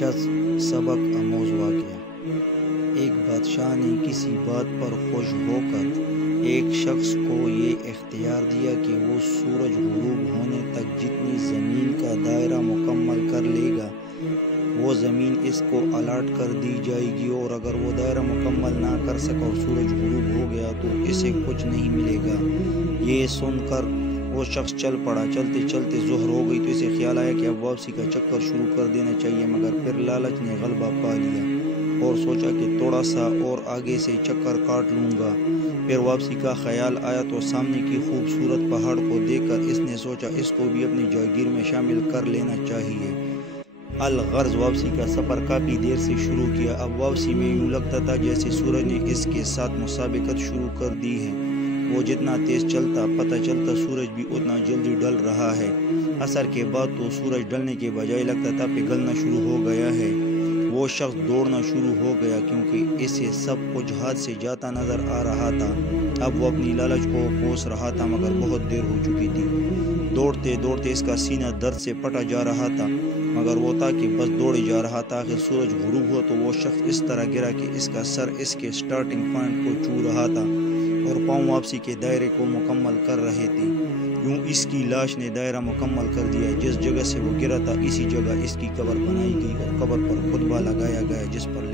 دلچسپ سبق آموز واقعہ۔ ایک بادشاہ نے کسی بات پر خوش ہو کر ایک شخص کو یہ اختیار دیا کہ وہ سورج غروب ہونے تک جتنی زمین کا دائرہ مکمل کر لے گا وہ زمین اس کو الاٹ کر دی جائے گی، اور اگر وہ دائرہ مکمل نہ کر سکا اور سورج غروب ہو گیا تو اسے کچھ نہیں ملے گا۔ یہ سن کر وہ شخص چل پڑا۔ چلتے چلتے ظہر ہو گئی تو اسے خیال آیا کہ اب واپسی کا چکر شروع کر دینا چاہیے، مگر پھر لالچ نے غلبہ پا لیا اور سوچا کہ تھوڑا سا اور آگے سے چکر کاٹ لوں گا۔ پھر واپسی کا خیال آیا تو سامنے کی خوبصورت پہاڑ کو دیکھ کر اس نے سوچا اس کو بھی اپنی جاگیر میں شامل کر لینا چاہیے۔ الغرض واپسی کا سفر کافی دیر سے شروع کیا۔ اب واپسی میں یوں لگتا تھا جیسے سورج نے اس کے ساتھ مسابقت شروع کر دی ہے۔ وہ جتنا تیز چلتا پتہ چلتا سورج بھی اتنا جلدی ڈل رہا ہے۔ عصر کے بعد تو سورج ڈلنے کے بجائے لگتا تھا پگھلنا شروع ہو گیا ہے۔ وہ شخص دوڑنا شروع ہو گیا کیونکہ اسے سب کچھ ہاتھ سے جاتا نظر آ رہا تھا۔ اب وہ اپنی لالچ کو کوس رہا تھا مگر بہت دیر ہو چکی تھی۔ دوڑتے دوڑتے اس کا سینہ درد سے پٹا جا رہا تھا مگر وہ تھا کہ بس دوڑے جا رہا تھا۔ آخر سورج غروب ہوا تو وہ شخص اس طرح گرا کہ اس کا سر اس کے سٹارٹنگ پوائنٹ کو چھو رہا تھا اور پاؤں واپسی کے دائرے کو مکمل کر رہے تھے۔ یوں اس کی لاش نے دائرہ مکمل کر دیا۔ جس جگہ سے وہ گرا تھا اسی جگہ اس کی قبر بنائی گئی اور قبر پر خطبہ لگایا گیا جس پر